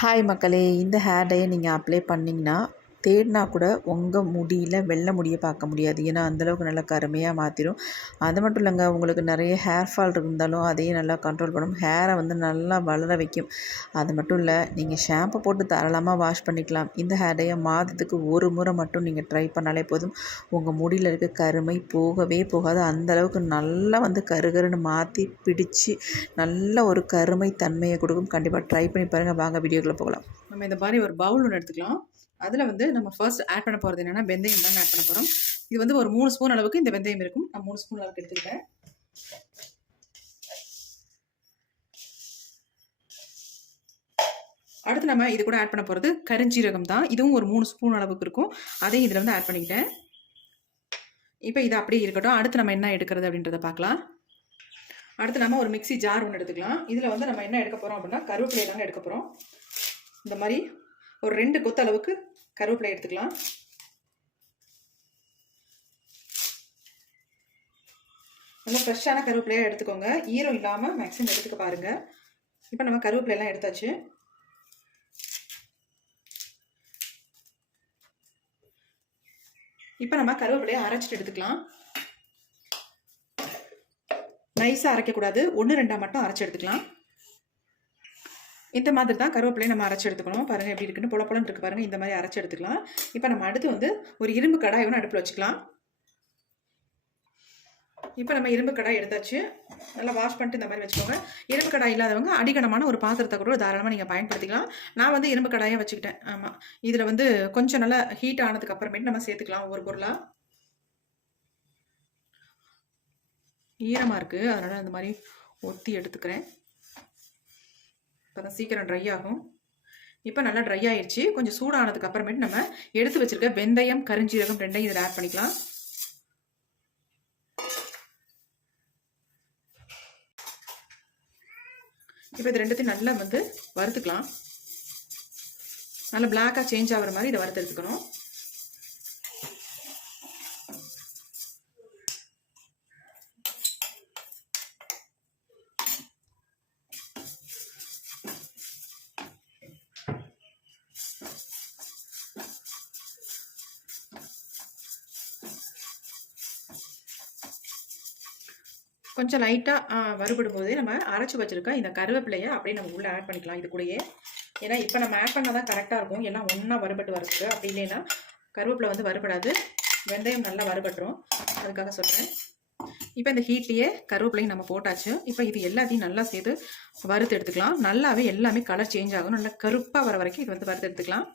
Hi மக்களே, இந்த hair டையை நீங்கள் அப்ளை பண்ணிங்கன்னா தேடினா கூட உங்கள் முடியில் வெள்ளை முடியை பார்க்க முடியாது. ஏன்னா அந்தளவுக்கு நல்லா கருமையாக மாற்றிடும். அது மட்டும் இல்லைங்க, உங்களுக்கு நிறைய ஹேர் ஃபால் இருந்தாலும் அதையும் நல்லா கண்ட்ரோல் பண்ணும். ஹேரை வந்து நல்லா வளர வைக்கும். அது மட்டும் இல்லை, நீங்கள் ஷாம்பு போட்டு தாராளமாக வாஷ் பண்ணிக்கலாம். இந்த ஹேர் டையை மாதத்துக்கு ஒரு முறை மட்டும் நீங்கள் ட்ரை பண்ணாலே போதும். உங்கள் முடியில் இருக்க கருமை போகவே போகாது. அந்தளவுக்கு நல்லா வந்து கருகருன்னு மாற்றி பிடிச்சி நல்ல ஒரு கருமை தன்மையை கொடுக்கும். கண்டிப்பாக ட்ரை பண்ணி பாருங்கள். வாங்க வீடியோக்குள்ளே போகலாம். நம்ம இந்த மாதிரி ஒரு பவுல் ஒன்று எடுத்துக்கலாம். அதில் வந்து நம்ம ஃபர்ஸ்ட் ஆட் பண்ண போகிறது என்னென்னா வெந்தயம் தாங்க ஆட் பண்ண போகிறோம். இது வந்து ஒரு 3 ஸ்பூன் அளவுக்கு இந்த வெந்தயம் இருக்கும். நான் 3 ஸ்பூன் அளவுக்கு எடுத்துக்கிட்டேன். அடுத்து நம்ம இது கூட ஆட் பண்ண போகிறது கருஞ்சீரகம் தான். இதுவும் ஒரு 3 ஸ்பூன் அளவுக்கு இருக்கும். அதையும் இதில் வந்து ஆட் பண்ணிக்கிட்டேன். இப்போ இது அப்படியே இருக்கட்டும். அடுத்து நம்ம என்ன எடுக்கிறது அப்படின்றத பார்க்கலாம். அடுத்து நம்ம ஒரு மிக்சி ஜார் ஒன்று எடுத்துக்கலாம். இதில் வந்து நம்ம என்ன எடுக்க போகிறோம் அப்படின்னா கருவேப்பிலை தாங்க எடுக்க போகிறோம். இந்த மாதிரி ஒரு 2 கொத்து அளவுக்கு கருவேப்பிலை எடுத்துக்கலாம். நல்லா ஃப்ரெஷ்ஷான கருவேப்பிலையாக எடுத்துக்கோங்க. ஈரம் இல்லாமல் மேக்ஸிமம் எடுத்துக்க பாருங்கள். இப்போ நம்ம கருவேப்பிலையெல்லாம் எடுத்தாச்சு. இப்போ நம்ம கருவேப்பிலையை அரைச்சிட்டு எடுத்துக்கலாம். நைஸாக அரைக்கக்கூடாது, 1-2 மட்டும் அரைச்சி எடுத்துக்கலாம். இந்த மாதிரி தான் கருவேப்பிலையை நம்ம அரைச்சி எடுத்துக்கணும். பாருங்கள் எப்படி இருக்குன்னு, பொலப்பொலன்னு இருக்குது பாருங்கள். இந்த மாதிரி அரைச்சி எடுத்துக்கலாம். இப்போ நம்ம அடுத்து வந்து ஒரு இரும்பு கடாய் ஒன்று அடுப்பில் வச்சுக்கலாம். இப்போ நம்ம இரும்பு கடாய் எடுத்தாச்சு. நல்லா வாஷ் பண்ணிட்டு இந்த மாதிரி வச்சுக்கோங்க. இரும்பு கடாய் இல்லாதவங்க அடிகனமான ஒரு பாத்திரத்தை கூட தாராளமாக நீங்கள் பயன்படுத்திக்கலாம். நான் வந்து இரும்பு கடாயாக வச்சுக்கிட்டேன். ஆமாம், இதில் வந்து கொஞ்சம் நல்லா ஹீட் ஆனதுக்கு அப்புறமேட்டு நம்ம சேர்த்துக்கலாம் ஒவ்வொரு பொருளாக. ஈரமாக இருக்குது, அதனால் இந்த மாதிரி ஒத்தி எடுத்துக்கிறேன். இப்போ தான் சீக்கிரம் ட்ரை ஆகும். இப்போ நல்லா ட்ரை ஆயிடுச்சு. கொஞ்சம் சூடானதுக்கு அப்புறமேட்டு நம்ம எடுத்து வச்சிருக்க வெந்தயம் கருஞ்சீரகம் 2ஐயும் இதில் ஆட் பண்ணிக்கலாம். இப்போ இது 2த்தையும் நல்லா வந்து வறுத்துக்கலாம். நல்லா பிளாக்காக சேஞ்ச் ஆகிற மாதிரி இதை வறுத்து எடுத்துக்கணும். கொஞ்சம் லைட்டாக வறுபடும் போதே நம்ம அரைச்சி வச்சுருக்க இந்த கருவேப்பிலையை அப்படியே நம்ம உள்ளே ஆட் பண்ணிக்கலாம் இது கூடயே. ஏன்னா இப்போ நம்ம ஆட் பண்ணால் தான் கரெக்டாக இருக்கும். எல்லாம் ஒன்றா வறுபட்டு வரதுக்கு. அப்படி இல்லைன்னா கருவேப்பிலை வந்து வறுபடாது, வெந்தயம் நல்லா வறுபட்டுரும். அதுக்காக சொல்கிறேன். இப்போ இந்த ஹீட்லேயே கருவேப்பிலையும் நம்ம போட்டாச்சு. இப்போ இது எல்லாத்தையும் நல்லா சேர்த்து வறுத்து எடுத்துக்கலாம். நல்லாவே எல்லாமே கலர் சேஞ்ச் ஆகும். நல்லா கருப்பாக வர வரைக்கும் இது வந்து வறுத்து எடுத்துக்கலாம்.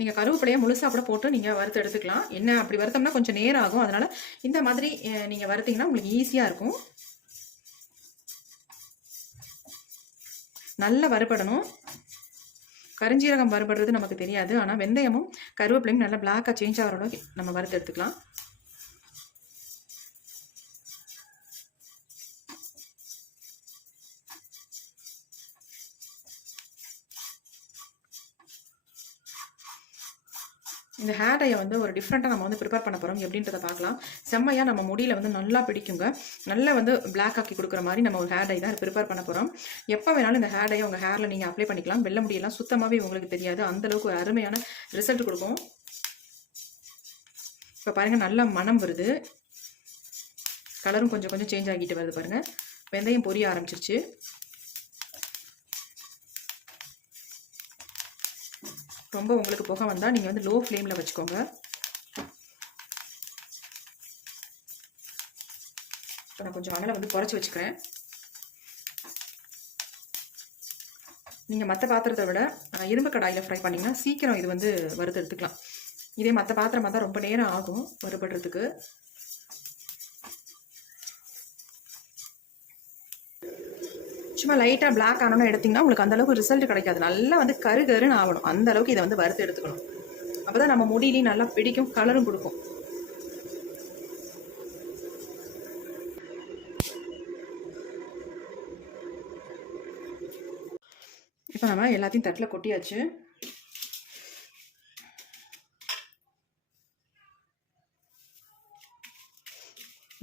நீங்கள் கருவேப்பிலையை முழுசாக கூட போட்டு நீங்கள் வறுத்து எடுத்துக்கலாம். என்ன அப்படி வறுத்தோம்னா கொஞ்சம் நேரம் ஆகும். அதனால் இந்த மாதிரி நீங்கள் வறுத்தீங்கன்னா உங்களுக்கு ஈஸியாக இருக்கும். நல்லா வறுபடணும். கருஞ்சீரகம் வறுபடுறது நமக்கு தெரியாது, ஆனால் வெந்தயமும் கருவேப்பிலையும் நல்லா பிளாக்காக சேஞ்ச் ஆகிற அளவுக்கு நம்ம வறுத்து எடுத்துக்கலாம். இந்த ஹேர் டையை வந்து ஒரு டிஃப்ரெண்ட்டாக நம்ம வந்து ப்ரிப்பேர் பண்ண போகிறோம். எப்படின்றத பார்க்கலாம். செம்மையாக நம்ம முடியில் வந்து நல்லா பிடிக்குங்க. நல்லா வந்து பிளாக் ஆக்கி கொடுக்குற மாதிரி நம்ம ஒரு ஹேர் டை தான் ப்ரிப்பேர் பண்ண போகிறோம். எப்போ வேணாலும் இந்த ஹேர் டையை உங்கள் ஹேரில் நீங்கள் அப்ளை பண்ணிக்கலாம். வெள்ளை முடியெல்லாம் சுத்தமாகவே உங்களுக்கு தெரியாது. அந்தளவுக்கு ஒரு அருமையான ரிசல்ட் கொடுக்கும். இப்போ பாருங்கள், நல்லா மனம் வருது. கலரும் கொஞ்சம் கொஞ்சம் சேஞ்ச் ஆகிட்டு வருது பாருங்கள். வெந்தயம் பொரிய ஆரம்பிச்சிருச்சு. ரொம்ப உங்களுக்கு புகை வந்தால் நீங்கள் வந்து லோ ஃப்ளேமில் வச்சுக்கோங்க. இப்போ நான் கொஞ்சம் அனலை வந்து குறைச்சி வச்சுக்கிறேன். நீங்கள் மற்ற பாத்திரத்தை விட இரும்பு கடாயில் ஃப்ரை பண்ணிங்கன்னா சீக்கிரம் இது வந்து வறுத்து எடுத்துக்கலாம். இதே மற்ற பாத்திரமாக தான் ரொம்ப நேரம் ஆகும் வறுபடுறதுக்கு. சும்மா லைட்டாக பிளாக் ஆனோன்னு எடுத்திங்கன்னா உங்களுக்கு அந்தளவுக்கு ரிசல்ட் கிடைக்காது. நல்லா வந்து கருன்னு ஆகணும். அந்தளவுக்கு இதை வந்து வறுத்து எடுத்துக்கணும். அப்போ தான் நம்ம முடியிலையும் நல்லா பிடிக்கும், கலரும் கொடுக்கும். இப்போ நம்ம எல்லாத்தையும் தட்டில் கொட்டியாச்சு.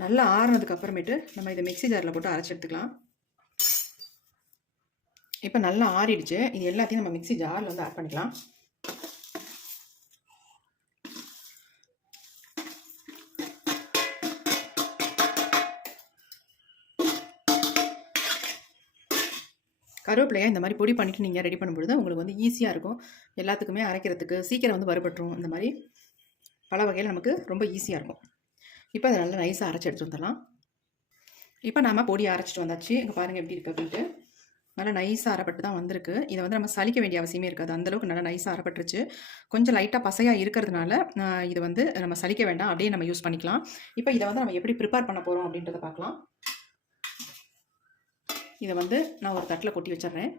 நல்லா ஆறுனதுக்கு அப்புறமேட்டு நம்ம இதை மிக்ஸி ஜாரில் போட்டு அரைச்சி எடுத்துக்கலாம். இப்போ நல்லா ஆறிடுச்சு. இது எல்லாத்தையும் நம்ம மிக்ஸி ஜாரில் வந்து ஆட் பண்ணிக்கலாம். கருவேப்பிலையை இந்த மாதிரி பொடி பண்ணிட்டு நீங்கள் ரெடி பண்ணும்பொழுது உங்களுக்கு வந்து ஈஸியாக இருக்கும். எல்லாத்துக்குமே அரைக்கிறதுக்கு சீக்கிரம் வந்து வறுபட்டுரும். இந்த மாதிரி பல வகையில் நமக்கு ரொம்ப ஈஸியாக இருக்கும். இப்போ அதை நல்லா நைஸாக அரைச்சி எடுத்துகிட்டு வந்துடலாம். இப்போ நாம் பொடி அரைச்சிட்டு வந்தாச்சு. இங்கே பாருங்கள் எப்படி இருக்குது அப்படின்ட்டு. நல்லா நைஸாக அரைப்பட்டு தான் வந்திருக்கு. இதை வந்து நம்ம சலிக்க வேண்டிய அவசியமே இருக்காது. அந்தளவுக்கு நல்லா நைஸாக அரைப்பட்டுருச்சு. கொஞ்சம் லைட்டாக பசையாக இருக்கிறதுனால இது வந்து நம்ம சலிக்க வேண்டாம், அப்படியே நம்ம யூஸ் பண்ணிக்கலாம். இப்போ இதை வந்து நம்ம எப்படி ப்ரிப்பேர் பண்ண போகிறோம் அப்படின்றத பார்க்கலாம். இதை வந்து நான் ஒரு தட்டில் கொட்டி வச்சிட்றேன்.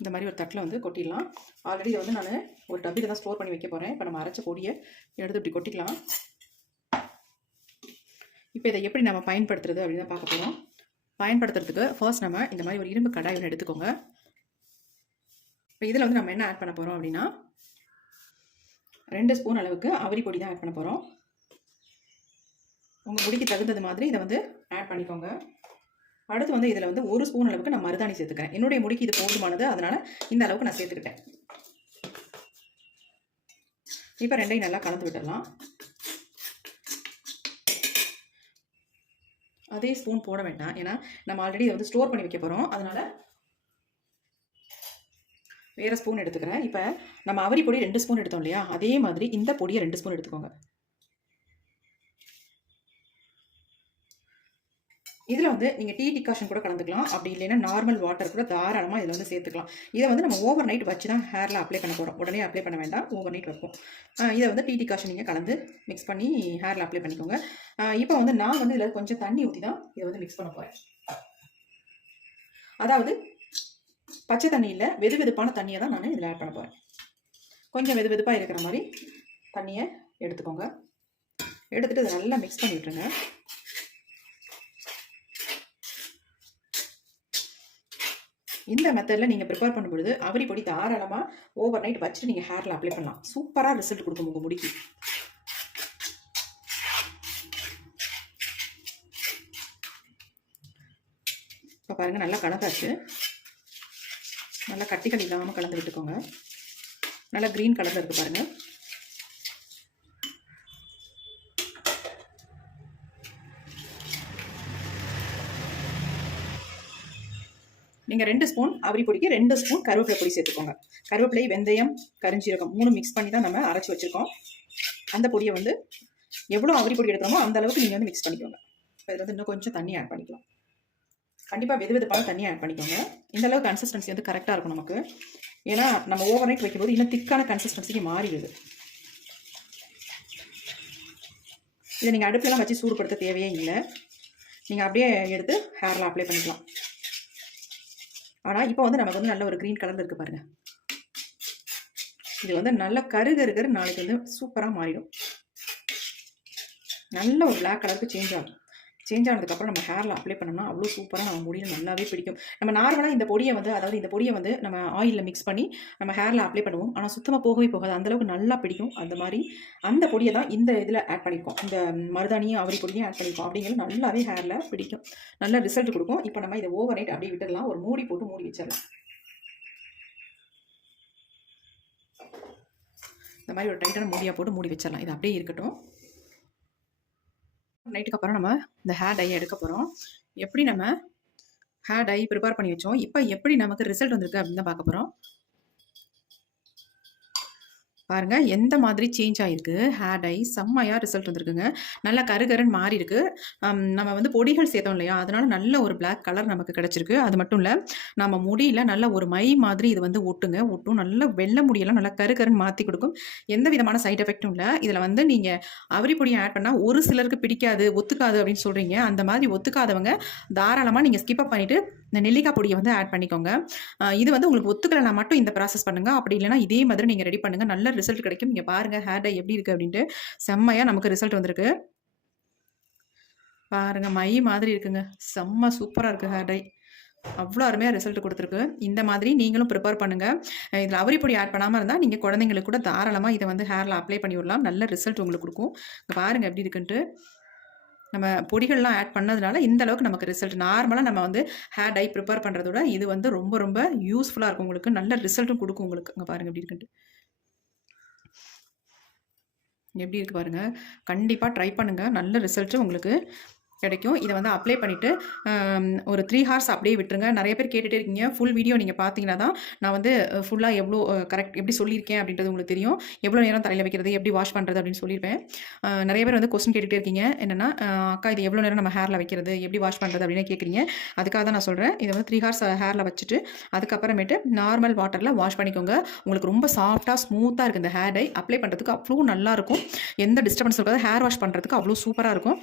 இந்த மாதிரி ஒரு தட்டில் வந்து கொட்டிடலாம். ஆல்ரெடி இதை வந்து நான் ஒரு டப்பில் தான் ஸ்டோர் பண்ணி வைக்க போகிறேன். இப்போ நம்ம அரைச்ச பொடியை எடுத்து இப்படி கொட்டிக்கலாம். இப்போ இதை எப்படி நம்ம பயன்படுத்துறது அப்படின்னு தான் பார்க்க போகிறோம். பயன்படுத்துறதுக்கு ஃபர்ஸ்ட் நம்ம இந்த மாதிரி ஒரு இரும்பு கடாய் ஒன்று எடுத்துக்கோங்க. இப்போ இதில் வந்து நம்ம என்ன ஆட் பண்ண போகிறோம் அப்படின்னா 2 ஸ்பூன் அளவுக்கு அவரி பொடி தான் ஆட் பண்ண போகிறோம். உங்கள் முடிக்கு தகுந்தது மாதிரி இதை வந்து ஆட் பண்ணிக்கோங்க. அடுத்து வந்து இதில் வந்து 1 ஸ்பூன் அளவுக்கு நான் மருதாணி சேர்த்துக்கிறேன். என்னுடைய முடிக்கு இது போதுமானது, அதனால் இந்த அளவுக்கு நான் சேர்த்துக்கிட்டேன். இப்போ ரெண்டையும் நல்லா கலந்து விட்டுடலாம். அதே ஸ்பூன் போட வேண்டாம், ஏன்னா நம்ம ஆல்ரெடி இதை வந்து ஸ்டோர் பண்ணி வைக்க போகிறோம். அதனால் வேறு ஸ்பூன் எடுத்துக்கிறேன். இப்போ நம்ம அவரி பொடி 2 ஸ்பூன் எடுத்தோம் இல்லையா, அதே மாதிரி இந்த பொடியை 2 ஸ்பூன் எடுத்துக்கோங்க. இதில் வந்து நீங்கள் டீ டிகாஷன் கூட கலந்துக்கலாம். அப்படி இல்லைன்னா நார்மல் வாட்டர் கூட தாராளமாக இதில் வந்து சேர்த்துக்கலாம். இதை வந்து நம்ம ஓவர் நைட் வச்சு தான் ஹேரில் அப்ளை பண்ண போகிறோம். உடனே அப்ளை பண்ண வேண்டாம், ஓவர் நைட் வைப்போம். இதை வந்து டீ டிகாஷன் நீங்கள் கலந்து மிக்ஸ் பண்ணி ஹேரில் அப்ளை பண்ணிக்கோங்க. இப்போ வந்து நான் வந்து இதில் கொஞ்சம் தண்ணி ஊற்றி தான் இதை வந்து மிக்ஸ் பண்ண போகிறேன். அதாவது பச்சை தண்ணி இல்லை, வெது வெதுப்பான தண்ணியை தான் நான் இதில் ஆட் பண்ண போகிறேன். கொஞ்சம் வெது வெதுப்பாக இருக்கிற மாதிரி தண்ணியை எடுத்துக்கோங்க. எடுத்துகிட்டு இதை நல்லா மிக்ஸ் பண்ணி விட்டுருங்க. இந்த மெத்தடில் நீங்கள் ப்ரிப்பேர் பண்ணும்பொழுது அவரி பொடி தாராளமாக ஓவர் நைட் வச்சுட்டு நீங்கள் ஹேரில் அப்ளை பண்ணலாம். சூப்பராக ரிசல்ட் கொடுக்கும் உங்கள் முடிக்கு. இப்போ பாருங்கள் நல்லா கலந்தாச்சு. நல்லா கட்டிகள் இல்லாமல் கலந்து விட்டுக்கோங்க. நல்லா க்ரீன் கலரில் இருக்குது பாருங்கள். நீங்கள் 2 ஸ்பூன் அவரி பொடிக்கு 2 ஸ்பூன் கருவேப்பிலை பொடி சேர்த்துக்கோங்க. கருவேப்பிலை, வெந்தயம், கரிஞ்சீரகம் 3 மிக்ஸ் பண்ணி தான் நம்ம அரைச்சி வச்சுருக்கோம். அந்த பொடியை வந்து எவ்வளோ அவரி பொடி எடுக்கிறோமோ அந்த அளவுக்கு நீங்கள் வந்து மிக்ஸ் பண்ணிக்கோங்க. இப்போ இதில் வந்து இன்னும் கொஞ்சம் தண்ணி ஆட் பண்ணிக்கலாம். கண்டிப்பாக வெது வெதுப்பான தண்ணி ஆட் பண்ணிக்கோங்க. இந்த அளவுக்கு கன்சிஸ்டன்சி வந்து கரெக்டாக இருக்கும் நமக்கு. ஏன்னா நம்ம ஓவர் நைட் வைக்கும்போது இன்னும் திக்கான கன்சிஸ்டன்சிக்கு மாறிடுது. இதை நீங்கள் அடுப்பெல்லாம் வச்சு சூடுபடுத்த தேவையே இல்லை. நீங்கள் அப்படியே எடுத்து ஹேரில் அப்ளை பண்ணிக்கலாம். ஆனால் இப்போ வந்து நமக்கு வந்து நல்ல ஒரு க்ரீன் கலரில் இருக்குது பாருங்கள். இது வந்து நல்ல கருகருகரு நாளைக்கு வந்து சூப்பராக மாறிடும். நல்ல ஒரு பிளாக் கலருக்கு சேஞ்ச் ஆகும். சேஞ்ச் ஆனதுக்கப்புறம் நம்ம ஹேரில் அப்ளை பண்ணோம்னா அவ்வளோ சூப்பராக நம்ம முடியும் நல்லாவே பிடிக்கும். நம்ம நார்மலாக இந்த பொடியை வந்து நம்ம ஆயிலில் மிக்ஸ் பண்ணி நம்ம ஹேரில் அப்ளை பண்ணுவோம். ஆனால் சுத்தமாக போகவே போகாது, அந்தளவுக்கு நல்லா பிடிக்கும். அந்த மாதிரி அந்த பொடியை தான் இந்த இதில் ஆட் பண்ணியிருக்கோம். இந்த மருதாணியும் அவரி பொடியும் ஆட் பண்ணியிருக்கோம். அப்படிங்கிறது நல்லாவே ஹேரில் பிடிக்கும், நல்ல ரிசல்ட் கொடுக்கும். இப்போ நம்ம இதை ஓவர் நைட் அப்படியே விட்டுடலாம். ஒரு மூடி போட்டு மூடி வச்சிடலாம். இந்த மாதிரி ஒரு டைட்டான மூடியாக போட்டு மூடி வச்சிடலாம். இது அப்படியே இருக்கட்டும். நைட்டுக்கு அப்புறம் நம்ம இந்த ஹேர் டையை எடுக்க போகிறோம். எப்படி நம்ம ஹேர் டை ப்ரிப்பேர் பண்ணி வச்சோம், இப்போ எப்படி நமக்கு ரிசல்ட் வந்திருக்கு அப்படின்னு தான் பார்க்க போகிறோம். பாருங்கள் எந்த மாதிரி சேஞ்ச் ஆகிருக்கு. ஹேர் டை செம்மையாக ரிசல்ட் வந்துருக்குங்க. நல்லா கருகருன்னு மாறி இருக்கு. நம்ம வந்து பொடிகள் சேர்த்தோம் இல்லையா, அதனால நல்ல ஒரு பிளாக் கலர் நமக்கு கிடச்சிருக்கு. அது மட்டும் இல்லை, நம்ம முடியல நல்ல ஒரு மை மாதிரி இது வந்து ஒட்டும். நல்ல வெள்ளை முடியெல்லாம் நல்லா கருகருன்னு மாற்றி கொடுக்கும். எந்த விதமான சைட் எஃபெக்ட்டும் இல்லை. இதில் வந்து நீங்கள் அவரி பொடியை ஆட் பண்ணால் ஒரு சிலருக்கு பிடிக்காது, ஒத்துக்காது அப்படின்னு சொல்கிறீங்க. அந்த மாதிரி ஒத்துக்காதவங்க தாராளமாக நீங்கள் ஸ்கிப் பண்ணிவிட்டு இந்த நெல்லிக்காய் பொடியை வந்து ஆட் பண்ணிக்கோங்க. இது வந்து உங்களுக்கு ஒத்துக்கலைன்னா மட்டும் இந்த ப்ராசஸ் பண்ணுங்கள். அப்படி இல்லைனா இதே மாதிரி நீங்கள் ரெடி பண்ணுங்கள், நல்ல ரிசல்ட் கிடைக்கும். இங்கே பாருங்கள் ஹேர் டை எப்படி இருக்குது அப்படின்ட்டு. செம்மையாக நமக்கு ரிசல்ட் வந்திருக்கு. பாருங்கள் மை மாதிரி இருக்குங்க. செம்ம சூப்பராக இருக்குது ஹேர் டை. அவ்வளோ அருமையாக ரிசல்ட் கொடுத்துருக்கு. இந்த மாதிரி நீங்களும் ப்ரிப்பேர் பண்ணுங்கள். இதில் அவரி பொடி ஆட் பண்ணாமல் இருந்தால் நீங்கள் குழந்தைங்களுக்கு கூட தாராளமாக இதை வந்து ஹேரில் அப்ளை பண்ணி விடலாம். நல்ல ரிசல்ட் உங்களுக்கு கொடுக்கும். பாருங்கள் எப்படி இருக்குன்ட்டு. நம்ம பொடிகள்லாம் ஆட் பண்ணதுனால இந்த அளவுக்கு நமக்கு ரிசல்ட். நார்மலா நம்ம வந்து ஹேர் டை ப்ரிப்பேர் பண்றத விட இது வந்து ரொம்ப ரொம்ப யூஸ்ஃபுல்லா இருக்கும் உங்களுக்கு. நல்ல ரிசல்ட்டும் குடுக்கும் உங்களுக்கு. இங்க பாருங்க எப்படி இருக்குன்ட்டு. எப்படி இருக்கு பாருங்க. கண்டிப்பா ட்ரை பண்ணுங்க. நல்ல ரிசல்ட் உங்களுக்கு கிடைக்கும். இத வந்து அப்ளை பண்ணிட்டு ஒரு 3 ஹார்ஸ் அப்படியே விட்டுருங்க. நெறைய பேர் கேட்டுட்டே இருக்கீங்க. ஃபுல் வீடியோ நீங்க பார்த்தீங்கன்னா தான் நான் வந்து ஃபுல்லா எவ்வளோ கரெக்ட் எப்படி சொல்லியிருக்கேன் அப்படின்றது உங்களுக்கு தெரியும். எவ்வளோ நேரம் தலையில வைக்கிறது, எப்படி வாஷ் பண்றது அப்படின்னு சொல்லியிருப்பேன். நெறைய பேர் வந்து கொஸ்டின் கேட்டுட்டே இருக்கீங்க. என்னன்னா, அக்கா இது எவ்வளோ நேரம் நம்ம ஹேர்ல வைக்கிறது, எப்படி வாஷ் பண்றது அப்படின்னு கேட்குறீங்க. அதுக்காக தான் நான் சொல்றேன். இத வந்து 3 ஹார்ஸ் ஹேர்ல வச்சுட்டு, அதுக்கப்புறமேட்டு நார்மல் வாட்டர்ல வாஷ் பண்ணிக்கோங்க. உங்களுக்கு ரொம்ப சாஃப்ட்டா, ஸ்மூத்தா இருக்கு இந்த ஹேர் டை. அப்ளை பண்றதுக்கு அவ்ளோ நல்லாருக்கும். எந்த டிஸ்டர்பன்ஸும் இருக்காது. ஹேர் வாஷ் பண்றதுக்கு அவ்ளோ சூப்பரா இருக்கும்.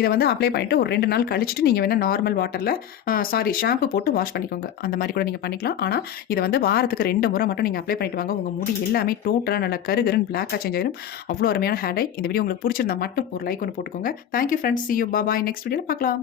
இத வந்து அப்ளை பண்ணிட்டு ஒரு 2 நாள் கழிச்சுட்டு நீங்க வேணா நார்மல் வாட்டர்ல ஷாம்பு போட்டு வாஷ் பண்ணிக்கோங்க. அந்த மாரி கூட நீங்க பண்ணிக்கலாம். ஆனா, இத வந்து வாரத்துக்கு 2 முறை மட்டும் நீங்க அப்ளை பண்ணிட்டு வாங்க. உங்க முடி எல்லாமே டோட்டலா நல்லா கருகருன்னு பிளாக்கா சேஞ்ச் ஆயிரும். அவ்ளோ அருமையான ஹேர் டை. இந்த வீடியோ உங்களுக்கு புடிச்சிருந்தா மட்டும் ஒரு லைக் ஒண்ணு போட்டுக்கோங்க. Thank you friends. Sea you. Bye. Next வீடியோல பார்க்கலாம்.